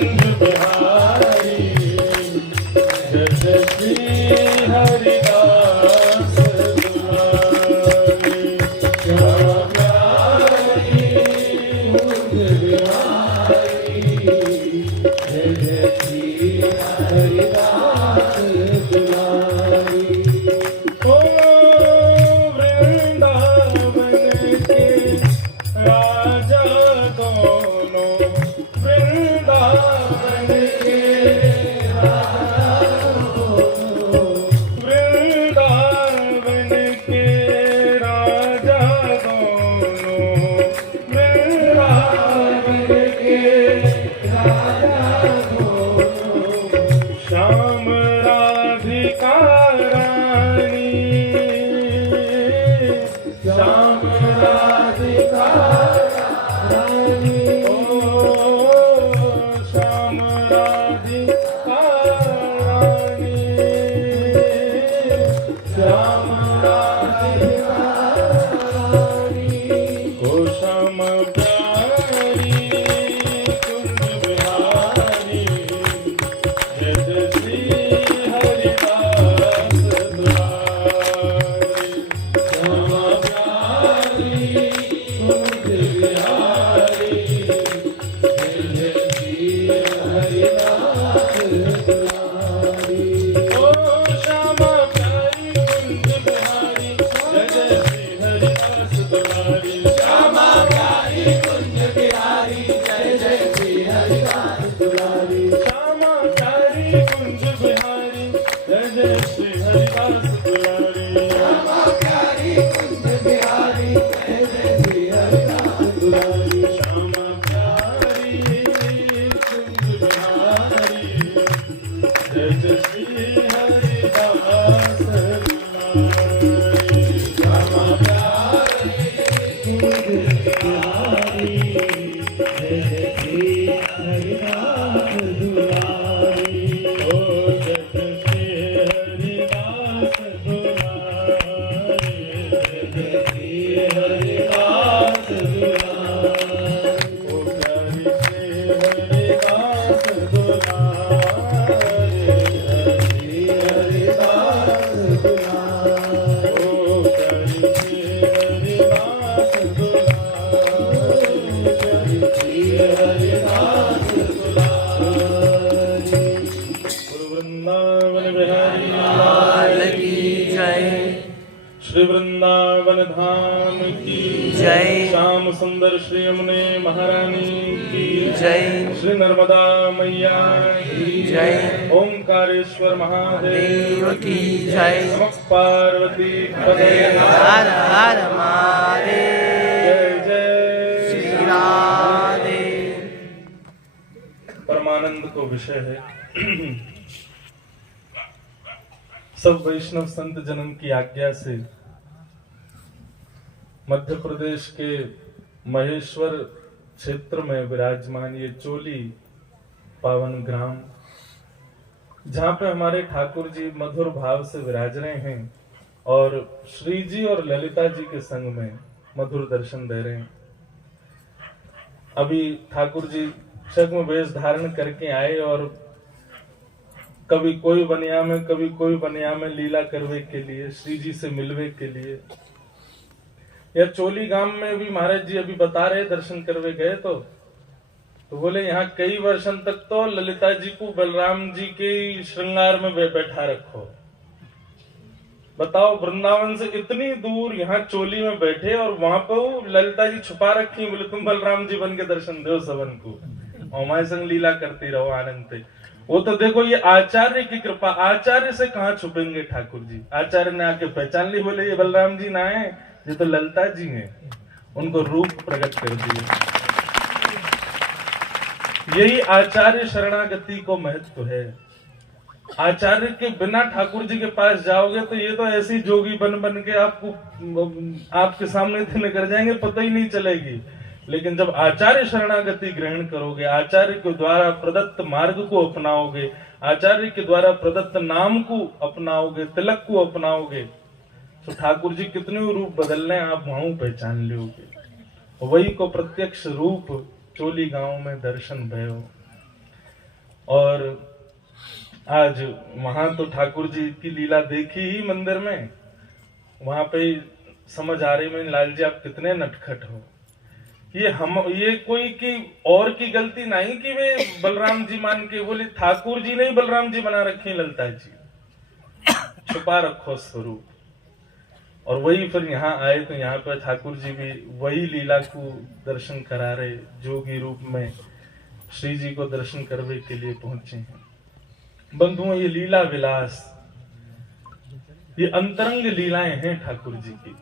कुंज बिहारी जय जय श्री हरिदास दुलारी श्याम प्यारी कुंज बिहारी जय जय श्री हरिदास दुलारी। ओ वृंदावन के राजा दोनों वृंदावन के राजा दोनों वृंदावन के राजा दोनों वृंदावन के राजा दोनों श्याम राधिका रानी श्याम राधिका रानी ओ श्याम राधिका रानी श्याम राधिका रानी ओ श्याम प्यारी कुंज बिहारी जय जय श्री हरिदास दुलारी श्याम प्यारी कुंज बिहारी जय जय श्री हरिदास दुलारी। ओ श्याम प्यारी कुंज बिहारी जय जय श्री हरिदास दुलारी श्याम प्यारी कुंज बिहारी जय जय श्री हरिदास दुलारी श्याम प्यारी कुंज बिहारी जय जय श्री हरिदास दुलारी श्याम प्यारी कुंज बिहारी जय जय श्री हरिदास दुलारी श्याम प्यारी कुंज बिहारी जय जय श्री हरिदास दुलारी श्याम प्यारी कुंज बिहारी जय जय श्री हरिदास दुलारी ओ जय जय श्री हरिदास दुलारी जय जय श्री हरिदास दुलारी ओ प्यारी श्री हरिदास दुलारी श्री हरिदास दुलारी ओ प्यारी श्री हरिदास दुलारी प्यारी श्री हरिदास दुलारी। गुरु वृंदावन बिहारी लाल की जय श्री वृंदावन धाम की जय। श्याम सुंदर श्री यमुने महारानी की जय। श्री नर्मदा मैया की जय। ओंकारेश्वर महादेव देव की जय। नमः पार्वती पते हर हर महादेव जय जय श्री राधे। परमानंद को विषय है सब वैष्णव संत जनन की आज्ञा से मध्य प्रदेश के महेश्वर क्षेत्र में विराजमान ये चोली पावन ग्राम जहाँ पे हमारे ठाकुर जी मधुर भाव से विराज रहे हैं और श्री जी और ललिता जी के संग में मधुर दर्शन दे रहे हैं। अभी ठाकुर जी छद्म वेश धारण करके आए और कभी कोई बनिया में कभी कोई बनिया में लीला करवे के लिए श्री जी से मिलवे के लिए या चोली गांव में भी महाराज जी अभी बता रहे दर्शन करवे गए तो बोले यहाँ कई वर्षन तक तो ललिता जी को बलराम जी के श्रृंगार में बैठा रखो। बताओ वृंदावन से इतनी दूर यहाँ चोली में बैठे और वहां पर वो ललिता जी छुपा रखी, बोले तुम बलराम जी बन के दर्शन दो सबन को और हमारे संग लीला करती रहो आनंद से। वो तो देखो ये आचार्य की कृपा, आचार्य से कहाँ छुपेंगे ठाकुर जी। आचार्य ने आके पहचान ली, बोले ये बलराम जी ना है, ये तो ललिता जी हैं, उनको रूप प्रकट कर दिए। यही आचार्य शरणागति को महत्व है। आचार्य के बिना ठाकुर जी के पास जाओगे तो ये तो ऐसी जोगी बन बन के आपके सामने थे कर जाएंगे, पता ही नहीं चलेगी। लेकिन जब आचार्य शरणागति ग्रहण करोगे, आचार्य के द्वारा प्रदत्त मार्ग को अपनाओगे, आचार्य के द्वारा प्रदत्त नाम को अपनाओगे, तिलक को अपनाओगे, तो ठाकुर जी कितने रूप बदलने आप वहां पहचान लोगे। वही को प्रत्यक्ष रूप चोली गांव में दर्शन भयो। और आज वहां तो ठाकुर जी की लीला देखी ही मंदिर में, वहां पे ही समझ आ रही मैं, लाल जी आप कितने नटखट हो। ये कोई की और की गलती नहीं कि वे बलराम जी मान के बोले, ठाकुर जी ने ही बलराम जी बना रखे ललता जी, छुपा रखो स्वरूप। और वही फिर यहाँ आए तो यहाँ पर ठाकुर जी भी वही लीला को दर्शन करा रहे, जोगी रूप में श्री जी को दर्शन करने के लिए पहुंचे हैं। बंधुओं, ये लीला विलास, ये अंतरंग लीलाएं हैं ठाकुर जी की।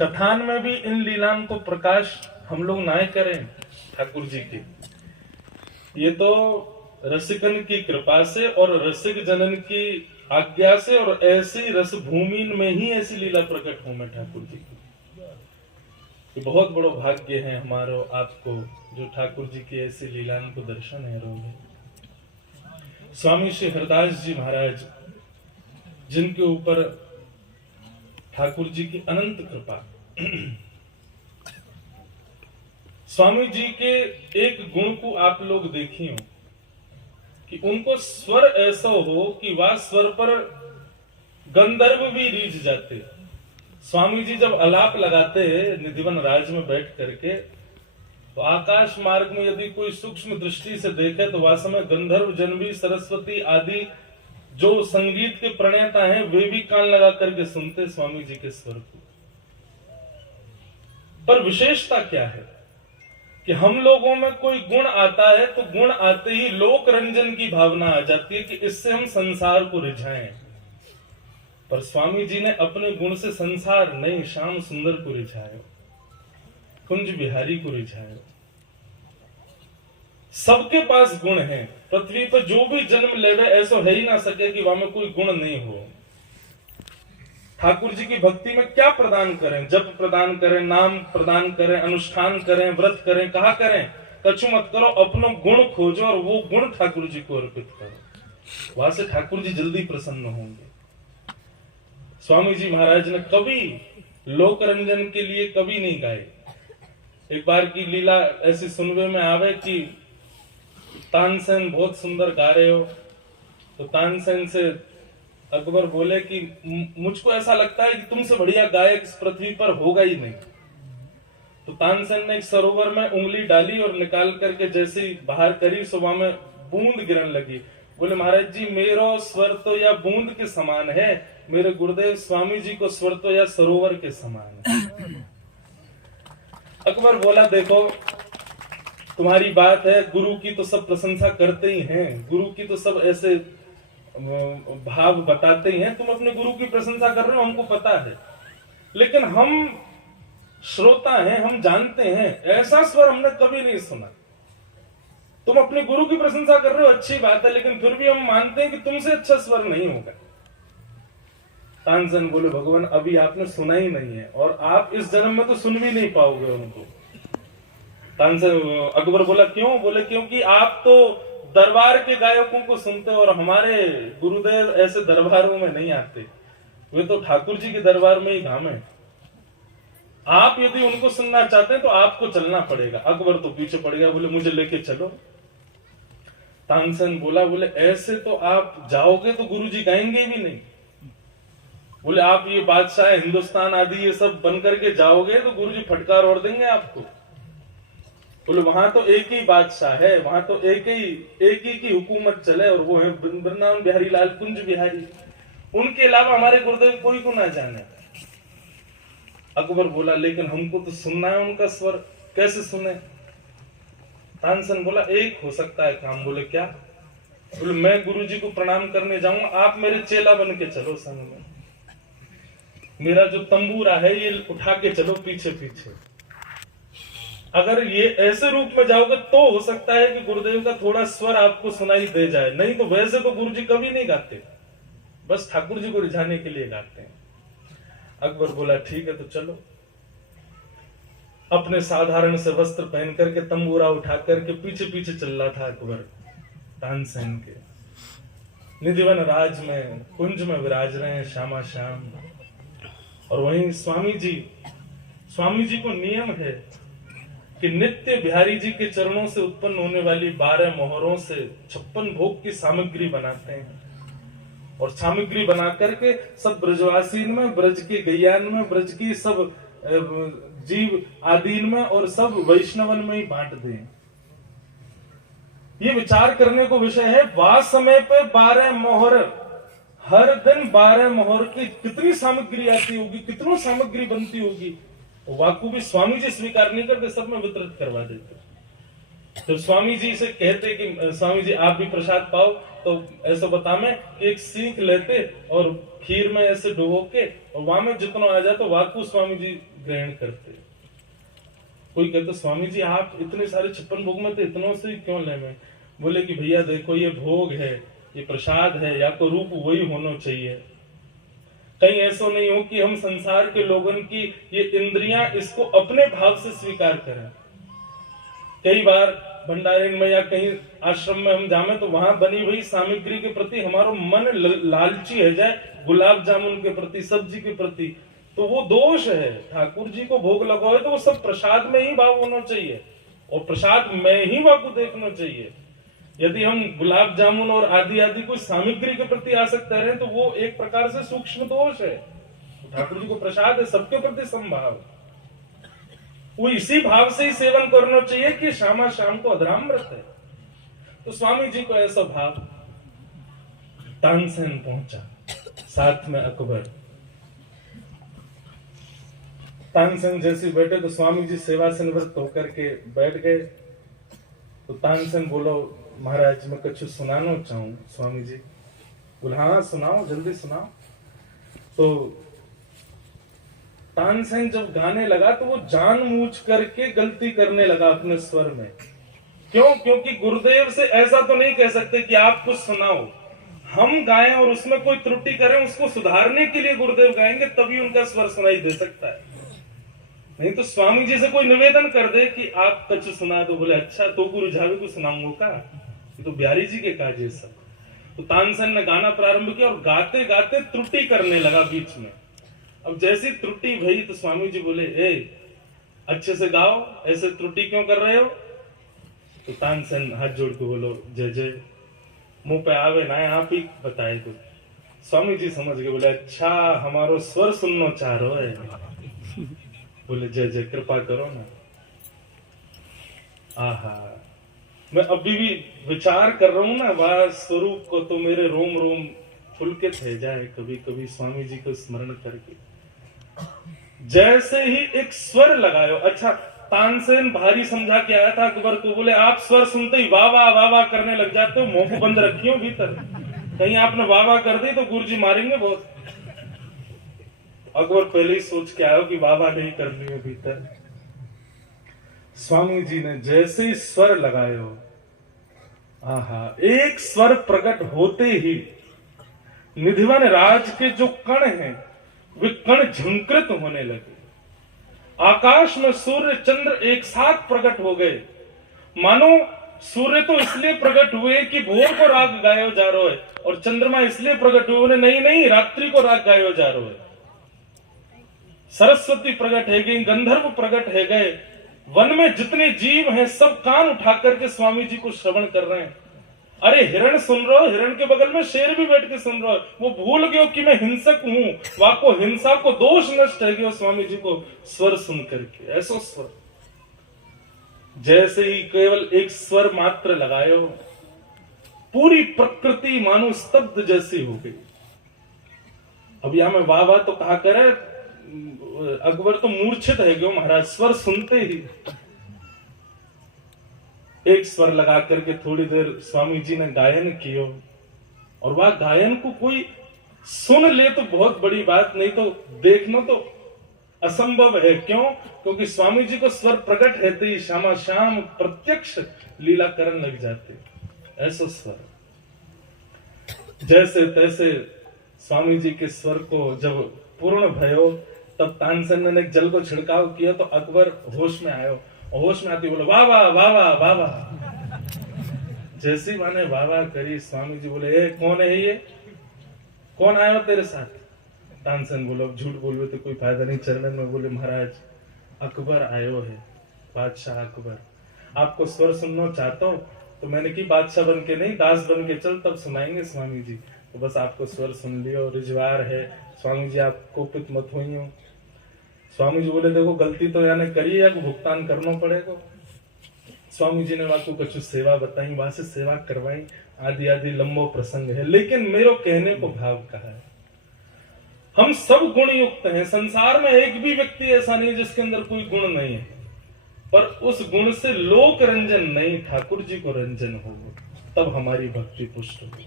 कथान में भी इन लीलाओं को प्रकाश हम लोग ना करें ठाकुर जी की, ये तो रसिकन की कृपा से और रसिक जनन की आज्ञा से और ऐसी रस भूमि में ही ऐसी लीला प्रकट हो में ठाकुर जी की। ये बहुत बड़ो भाग्य है हमारो आपको जो ठाकुर जी की ऐसी लीलाओं को दर्शन है रोगे। स्वामी श्री हरदास जी महाराज, जिनके ऊपर ठाकुर जी की अनंत कृपा, स्वामी जी के एक गुण को आप लोग देखिए कि उनको स्वर ऐसा हो कि वह स्वर पर गंधर्व भी रीझ जाते। स्वामी जी जब अलाप लगाते निधिवन राज में बैठ करके, तो आकाश मार्ग में यदि कोई सूक्ष्म दृष्टि से देखे तो वह समय गंधर्व जन भी, सरस्वती आदि जो संगीत के प्रणेता हैं वे भी कान लगा करके सुनते स्वामी जी के स्वर को। पर विशेषता क्या है कि हम लोगों में कोई गुण आता है तो गुण आते ही लोक रंजन की भावना आ जाती है कि इससे हम संसार को रिझाएं। पर स्वामी जी ने अपने गुण से संसार नहीं, श्याम सुंदर को रिझाया, कुंज बिहारी को रिझाया। सबके पास गुण है, पृथ्वी पर जो भी जन्म लेवे ऐसा है ही ना सके कि वहां में कोई गुण नहीं हो। ठाकुर जी की भक्ति में क्या प्रदान करें? जप प्रदान करें, नाम प्रदान करें, अनुष्ठान करें, व्रत करें, कहा करें? कछु मत करो, अपना गुण खोजो और वो गुण ठाकुर जी को अर्पित करो, वहां से ठाकुर जी जल्दी प्रसन्न होंगे। स्वामी जी महाराज ने कभी लोक रंजन के लिए कभी नहीं गाए। एक बार की लीला ऐसी सुनवे में आवे कि तानसेन बहुत सुंदर गा रहे हो, तो तानसेन से अकबर बोले कि मुझको ऐसा लगता है कि तुमसे बढ़िया गायक इस पृथ्वी पर होगा ही नहीं। तो तानसेन ने एक सरोवर में उंगली डाली और निकाल करके जैसे ही बाहर करी, सुबह में बूंद गिरने लगी। बोले महाराज जी, मेरा स्वर तो या बूंद के समान है, मेरे गुरुदेव स्वामी जी को स्वर तो या सरोवर के समान है। अकबर बोला देखो तुम्हारी बात है, गुरु की तो सब प्रशंसा करते ही हैं, गुरु की तो सब ऐसे भाव बताते ही हैं, तुम अपने गुरु की प्रशंसा कर रहे हो हमको पता है, लेकिन हम श्रोता हैं, हम जानते हैं ऐसा स्वर हमने कभी नहीं सुना। तुम अपने गुरु की प्रशंसा कर रहे हो, अच्छी बात है, लेकिन फिर भी हम मानते हैं कि तुमसे अच्छा स्वर नहीं होगा। तानसेन बोले भगवान अभी आपने सुना ही नहीं है और आप इस जन्म में तो सुन भी नहीं पाओगे उनको। तानसेन अकबर बोला क्यों? बोले क्योंकि आप तो दरबार के गायकों को सुनते हो और हमारे गुरुदेव ऐसे दरबारों में नहीं आते, वे तो ठाकुर जी के दरबार में ही धाम है। आप यदि उनको सुनना चाहते हैं तो आपको चलना पड़ेगा। अकबर तो पीछे पड़ गया, बोले मुझे लेके चलो। तानसेन बोला बोले ऐसे तो आप जाओगे तो गुरुजी गाएंगे भी नहीं। बोले आप ये बादशाह हिंदुस्तान आदि ये सब बन करके जाओगे तो गुरुजी फटकार और देंगे आपको। बोले वहां तो एक ही बादशाह है, वहां तो एक ही की हुकूमत चले और वो है वृंदावन बिहारी लाल कुंज बिहारी, उनके अलावा हमारे गुरुदेव कोई को ना जाने। अकबर बोला लेकिन हमको तो सुनना है उनका स्वर, कैसे सुने? तानसेन बोला एक हो सकता है काम। बोले क्या? बोले मैं गुरुजी को प्रणाम करने जाऊंगा, आप मेरे चेला बन के चलो संग में, मेरा जो तंबूरा है ये उठा के चलो पीछे पीछे। अगर ये ऐसे रूप में जाओगे तो हो सकता है कि गुरुदेव का थोड़ा स्वर आपको सुनाई दे जाए, नहीं तो वैसे तो गुरुजी कभी नहीं गाते, बस ठाकुर जी को रिझाने के लिए गाते हैं। अकबर बोला ठीक है तो चलो। अपने साधारण से वस्त्र पहन करके तंबूरा उठा करके पीछे पीछे चल रहा था अकबर तानसेन के। निधिवन राज में कुंज में विराज रहे हैं श्यामा श्याम, और वहीं स्वामी जी को नियम है कि नित्य बिहारी जी के चरणों से उत्पन्न होने वाली 12 मोहरों से 56 भोग की सामग्री बनाते हैं, और सामग्री बना करके सब ब्रजवासीन में, ब्रज के गैयान में, ब्रज की सब जीव आदीन में और सब वैष्णवन में ही बांट दें। ये विचार करने को विषय है। वास समय पे 12 मोहर, हर दिन 12 मोहर की कितनी सामग्री आती होगी, कितनी सामग्री बनती होगी। वाकु भी स्वामी जी स्वीकार नहीं करते, सब में वितरित करवा देते। तो स्वामी जी से कहते कि स्वामी जी आप भी प्रसाद पाओ, तो ऐसा बता में एक सीख लेते और खीर में ऐसे डुबो के, और वहां में जितना आ जाए तो वाकु स्वामी जी ग्रहण करते। कोई कहते स्वामी जी आप इतने सारे 56 भोग में तो इतनों से क्यों ले में? बोले कि भैया देखो ये भोग है, ये प्रसाद है, या तो रूप वही होना चाहिए। कहीं ऐसा नहीं हो कि हम संसार के लोगों की ये इंद्रियां इसको अपने भाव से स्वीकार करें। कई बार भंडारे में या कहीं आश्रम में हम जामे तो वहां बनी हुई सामग्री के प्रति हमारा मन लालची है जाए, गुलाब जामुन के प्रति, सब्जी के प्रति, तो वो दोष है। ठाकुर जी को भोग लगाओ तो वो सब प्रसाद में ही भाव होना चाहिए, और प्रसाद में ही वाकु देखना चाहिए। यदि हम गुलाब जामुन और आदि आदि कोई सामग्री के प्रति आसक्त रहे तो वो एक प्रकार से सूक्ष्म दोष है। ठाकुर जी को प्रसाद है, सबके प्रति समभाव, वो इसी भाव से ही सेवन करना चाहिए कि शामा शाम को अधरामृत है। तो स्वामी जी को ऐसा भाव। तानसेन पहुंचा, साथ में अकबर। तानसेन जैसे बैठे तो स्वामी जी सेवा से निवृत्त होकर के बैठ गए। तो तानसेन बोलो महाराज मैं कुछ सुनाना चाहूं। स्वामी जी बोले हाँ सुनाओ, जल्दी सुनाओ। तो तानसेन जब गाने लगा तो वो जानबूझ करके गलती करने लगा अपने स्वर में। क्यों? क्योंकि गुरुदेव से ऐसा तो नहीं कह सकते कि आप कुछ सुनाओ, हम गाएं और उसमें कोई त्रुटि करें, उसको सुधारने के लिए गुरुदेव गाएंगे तभी उनका स्वर सुनाई दे सकता है। नहीं तो स्वामी जी से कोई निवेदन कर दे कि आप कुछ सुना दो, बोले अच्छा तो गुरु झावे को सुनाऊंगा का, ये तो बिहारी जी के काज है सब। तो तानसेन ने गाना प्रारंभ किया और गाते गाते त्रुटि करने लगा बीच में। अब जैसी त्रुटि भई तो स्वामी जी बोले ए अच्छे से गाओ, ऐसे त्रुटि क्यों कर रहे हो? तो तानसेन हाथ जोड़ के बोलो जय जय, मुंह पे आवे ना आप ही बताए। तो स्वामी जी समझ गए, बोले अच्छा हमारो स्वर सुनना चाह रहे है। बोले जय जय कृपा करो ना। आहा मैं अभी भी विचार कर रहा हूं ना वह स्वरूप को, तो मेरे रोम रोम पुलकित है जाए कभी कभी स्वामी जी को स्मरण करके। जैसे ही एक स्वर लगायो, अच्छा तानसेन भारी समझा के आया था अकबर को, बोले आप स्वर सुनते ही वाह वाह वाह वाह करने लग जाते हो, मुंह को बंद रखियो भीतर, कहीं आपने वाह वाह कर दी तो गुरुजी मारेंगे बहुत। अकबर पहले ही सोच के आयो कि वाह वाह नहीं करनी है भीतर। स्वामी जी ने जैसे ही स्वर लगायो, आहा एक स्वर प्रकट होते ही निधिवन राज के जो कण हैं वे कण झंकृत होने लगे। आकाश में सूर्य चंद्र एक साथ प्रकट हो गए। मानो सूर्य तो इसलिए प्रकट हुए कि भोर को राग गायो जा रहा है, और चंद्रमा इसलिए प्रकट हुए नहीं रात्रि को राग गायो जा रहा है। सरस्वती प्रकट है गई, गंधर्व प्रकट है गए, वन में जितने जीव हैं सब कान उठा करके स्वामी जी को श्रवण कर रहे हैं। अरे हिरण सुन रहे हो, हिरण के बगल में शेर भी बैठ के सुन रहे हो। वो भूल गए कि मैं हिंसक हूं, वाको हिंसा को दोष नष्ट है गया स्वामी जी को स्वर सुन करके। ऐसा स्वर जैसे ही केवल एक स्वर मात्र लगायो, पूरी प्रकृति मानो स्तब्ध जैसी हो गई। अब यहां में वाह वाह तो कहा करे, अकबर तो मूर्छित है गयो महाराज स्वर सुनते ही। एक स्वर लगा करके थोड़ी देर स्वामी जी ने गायन किया, और वह गायन को कोई सुन ले तो बहुत बड़ी बात, नहीं तो देखना तो असंभव है। क्यों? क्योंकि स्वामी जी को स्वर प्रकट है तो ही श्यामा श्याम प्रत्यक्ष लीला करने लग जाते। ऐसा स्वर जैसे तैसे स्वामी जी के स्वर को जब पूर्ण भयो, तब तानसेन ने जल को छिड़काव किया तो अकबर होश में आयो, और होश में आती बोले वाह वाह वाह वाह वाह वाह। जैसी माने वाह वाह करी, स्वामी जी बोले ए कौन है ये, कौन आया तेरे साथ? तानसेन बोलो झूठ बोलो तो कोई फायदा नहीं, चरणन में बोले महाराज अकबर आयो है, बादशाह अकबर, आपको स्वर सुनना चाहता हूँ तो मैंने की बादशाह बन के नहीं, दास बन के चल, तब सुनाएंगे स्वामी जी। तो बस आपको स्वर सुन लियो, रिजवार है। स्वामी जी आप कोपित मत हुई हो। स्वामी जी बोले देखो गलती तो यानी करिए या भुगतान करना पड़ेगा। स्वामी जी ने आपको कुछ सेवा बताई, वहां से सेवा करवाई, आदि आदि लंबो प्रसंग है। लेकिन मेरो कहने को भाव कहा है, हम सब गुण युक्त हैं। संसार में एक भी व्यक्ति ऐसा नहीं जिसके अंदर कोई गुण नहीं है, पर उस गुण से लोक रंजन नहीं, ठाकुर जी को रंजन हो, तब हमारी भक्ति पुष्ट होगी।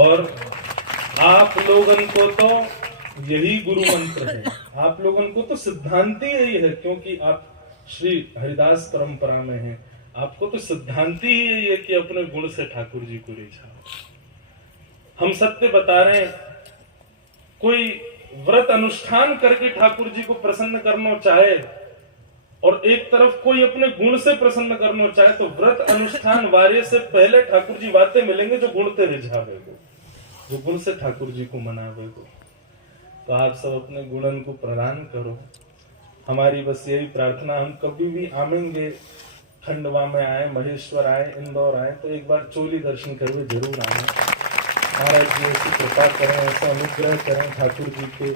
और आप लोगन को तो यही गुरु मंत्र है, आप लोगन को तो सिद्धांति यही है, क्योंकि आप श्री हरिदास परंपरा में हैं। आपको तो सिद्धांति ही यही है कि अपने गुण से ठाकुर जी को रिझाओ। हम सत्य बता रहे हैं, कोई व्रत अनुष्ठान करके ठाकुर जी को प्रसन्न करना चाहे और एक तरफ कोई अपने गुण से प्रसन्न करना चाहे, तो व्रत अनुष्ठान वार्य से पहले ठाकुर जी बातें मिलेंगे जो गुण से रिझावे को, जो गुण से ठाकुर जी को मनावे को। तो आप सब अपने गुणन को प्रदान करो। हमारी बस यही प्रार्थना, हम कभी भी आवेंगे, खंडवा में आए, महेश्वर आए, इंदौर आए, तो एक बार चोली दर्शन करके जरूर आए। महाराज जी ऐसी कृपा करें, ऐसा अनुग्रह करें, ठाकुर जी के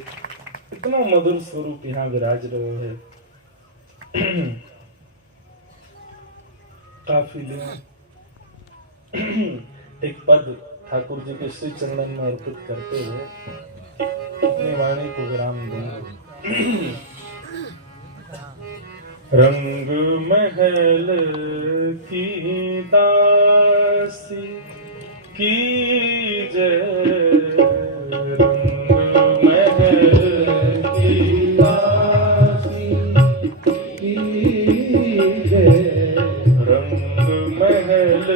इतना मधुर स्वरूप यहाँ विराज रहे है। काफी एक पद ठाकुर जी के श्री चरणन में अर्पित करते हुए अपनी वाणी को विराम देंगे। रंग महल की दासी की जय, रंग महल की दासी की जय, रंग महल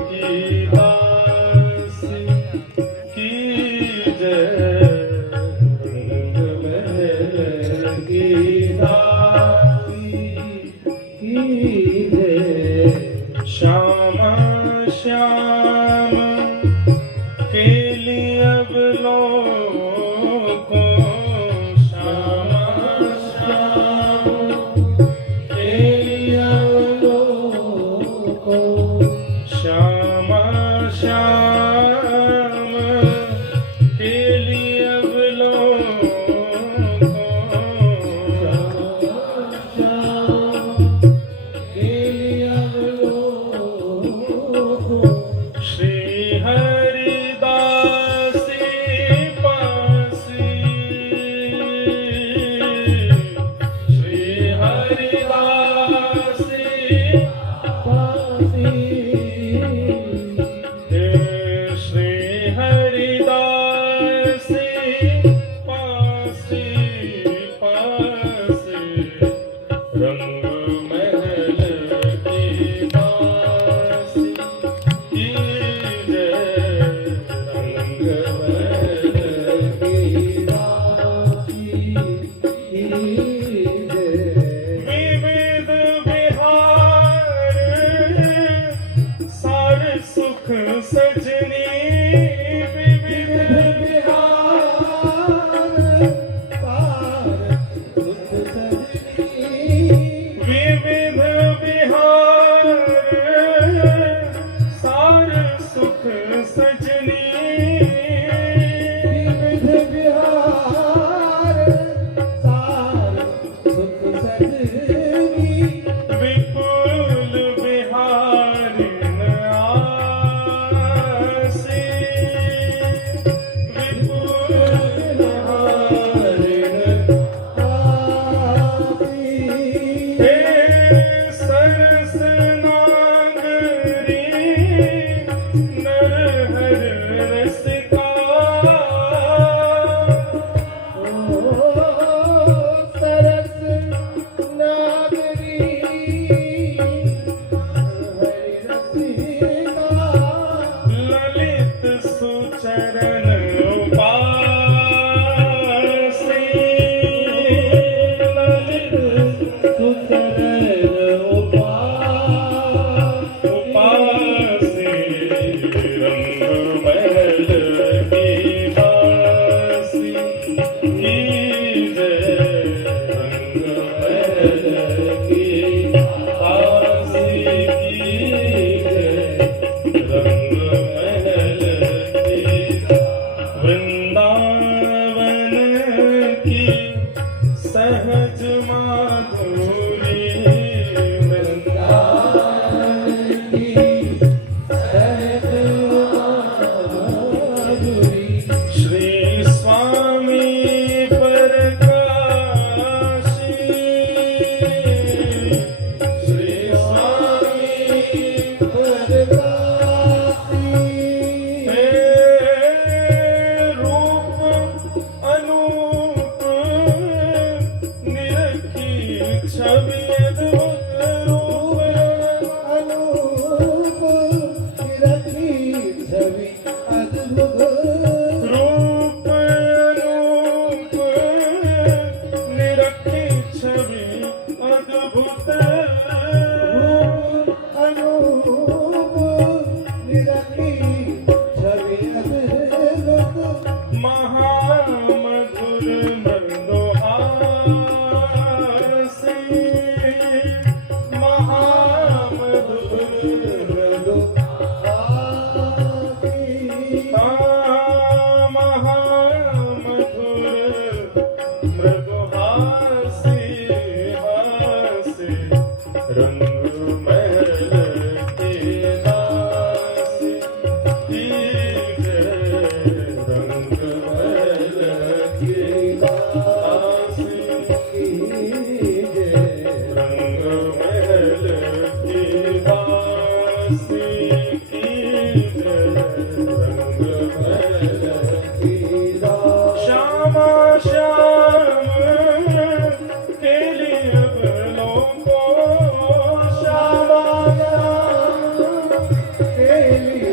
की दासी की जय, रंग महल की दासी की जय। श्यामा श्याम के लिए अब लोगों, श्यामा श्याम के लिए अब लोगों, श्यामा श्याम के लिए अब लोगों, श्री हरिदासी पासी, श्री हरिदासी पासी, श्री हरिदासी पासी पासी, रंग महल की दासी की जय, रंग महल की दासी की जय। विविध विहार सार सुख सजनी, विविध विहार सार सुख सजनी, विविध विहार सार सुख सजनी, विविध विहार सार सुख सजनी, विपुल विहारिन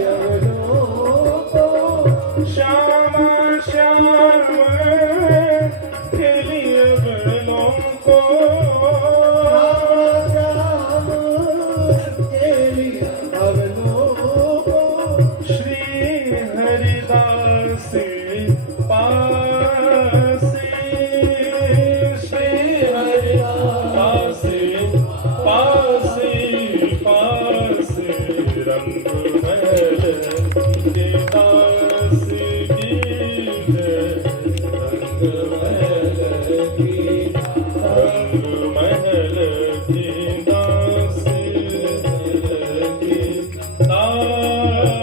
अवलोको श्यामा श्याम खेली अवलोको श्री हरिदास पासी श्री हरिदास पासी पासी रंग महल के दास की जय रंग महल की दास की दासी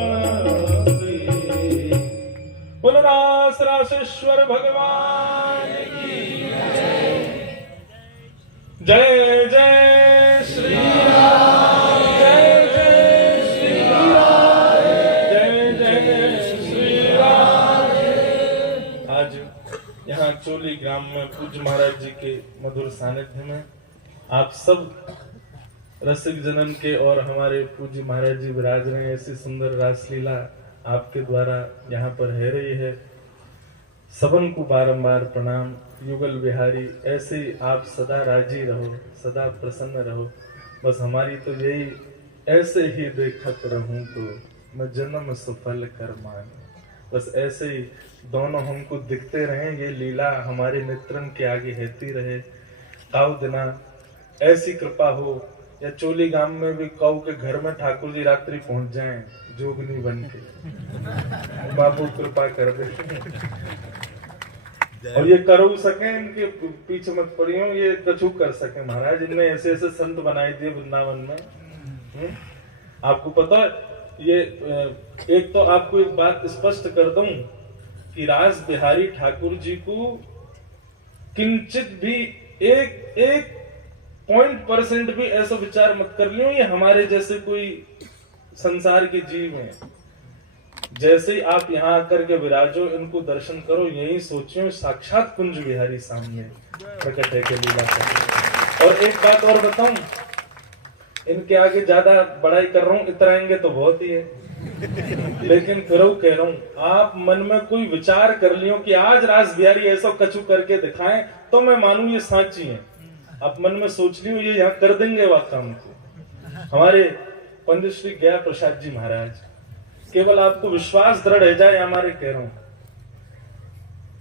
बोलो रास रासेश्वर भगवान की जय जय श्री राम जय जय श्री राम जय जय श्री राम। आज यहाँ चोली ग्राम में पूज्य महाराज जी के मधुर सानिध्य में आप सब रसिक जनन के और हमारे पूज्य महाराज जी विराज रहे हैं। ऐसी सुंदर रासलीला आपके द्वारा यहाँ पर है रही है। सबन को बारंबार प्रणाम। युगल बिहारी ऐसे ही आप सदा राजी रहो, सदा प्रसन्न रहो। बस हमारी तो यही ऐसे ही देखत रहूं तो मैं जन्म सफल कर मानूं। बस ऐसे ही दोनों हमको दिखते रहे, ये लीला हमारे नेत्रन के आगे रहती रहे। काउ दिना ऐसी कृपा हो या चोली गांव में भी काउ के घर में ठाकुर जी रात्रि पहुंच जाएं जोगनी बन के, बाबू कृपा कर दे। और ये करो सके, इनके पीछे मत पड़ियो, ये कछु कर सके महाराज। इनने ऐसे ऐसे संत बनाए दिए वृंदावन में। आपको पता है, ये एक तो आपको एक बात स्पष्ट कर दूं कि रास बिहारी ठाकुर जी को किंचित भी एक %% भी ऐसा विचार मत कर लियो ये हमारे जैसे कोई संसार के जीव हैं। जैसे ही आप यहाँ आकर के विराजो, इनको दर्शन करो, यही सोचियो साक्षात कुंज बिहारी सामने प्रकट है के लीला कर। और एक बात और बताऊं, इनके आगे ज्यादा बड़ाई कर रहा हूँ, इतराएंगे तो बहुत ही है, लेकिन फिर कह रहा हूँ, आप मन में कोई विचार कर लियो कि आज रास बिहारी ऐसा कछु करके दिखाएं तो मैं मानूं ये साची है। आप मन में सोच लियो ये यहाँ कर देंगे वह काम को। हमारे पंडित श्री गया प्रसाद जी महाराज, केवल आपको विश्वास दृढ़ है जाए हमारे कह रहा हूं,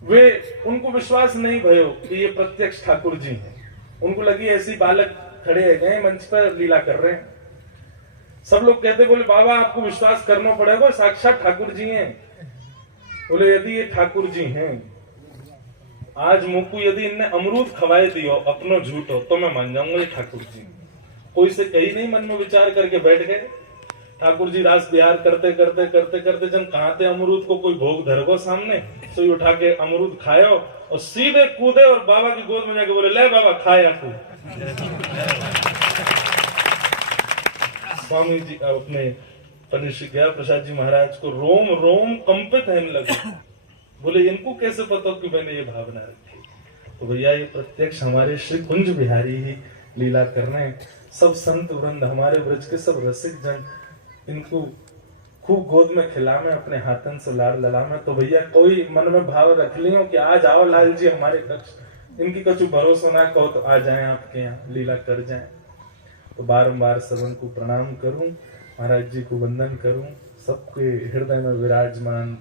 वे उनको विश्वास नहीं भयो कि ये प्रत्यक्ष ठाकुर जी हैं। उनको लगी ऐसी बालक खड़े है गए मंच पर लीला कर रहे हैं। सब लोग कहते बोले बाबा आपको विश्वास करना पड़ेगा, साक्षात ठाकुर जी हैं। बोले यदि ये ठाकुर जी हैं, आज मुझको यदि इनने अमरूद खवाए दियो अपनो झूठ हो तो मैं मान जाऊंगा ये ठाकुर जी। कोई से कहीं नहीं, मन में विचार करके बैठ गए। ठाकुर जी रास बिहार करते करते करते करते जब कहाँ थे अमरूद को कोई भोग धरगो सामने, तो उठा के अमरूद खायो और सीधे कूदे और बाबा की गोद में जाके बोले ले बाबा खाया तू। स्वामी जी अपने पंडित श्री गया प्रसाद जी महाराज को रोम रोम कंपित है लगे। बोले इनको कैसे पता कि मैंने ये भावना रखी? तो भैया ये प्रत्यक्ष हमारे श्री कुंज बिहारी ही लीला कर रहे हैं। सब संत वृंद, हमारे ब्रज के सब रसिक जन इनको खूब गोद में खिलावे, अपने हाथन से लाड़ ललावे। तो भैया कोई मन में भाव रख लियो कि आज आओ लाल जी हमारे कक्ष, इनकी कछु भरोसा ना कहो तो आ जाए आपके यहाँ लीला कर जाए। तो बारंबार सबन को प्रणाम करूं, महाराज जी को वंदन करूं। सबके हृदय में विराजमान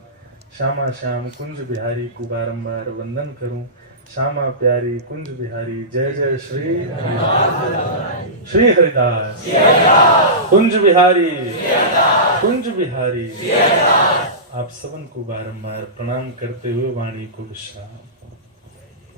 श्यामा श्याम कुंज बिहारी को बारंबार वंदन करूं। श्यामा प्यारी कुंज बिहारी, जय जय श्री हरिदास कुंज बिहारी कुंज बिहारी। आप सबन को बारंबार प्रणाम करते हुए वाणी को विश्राम।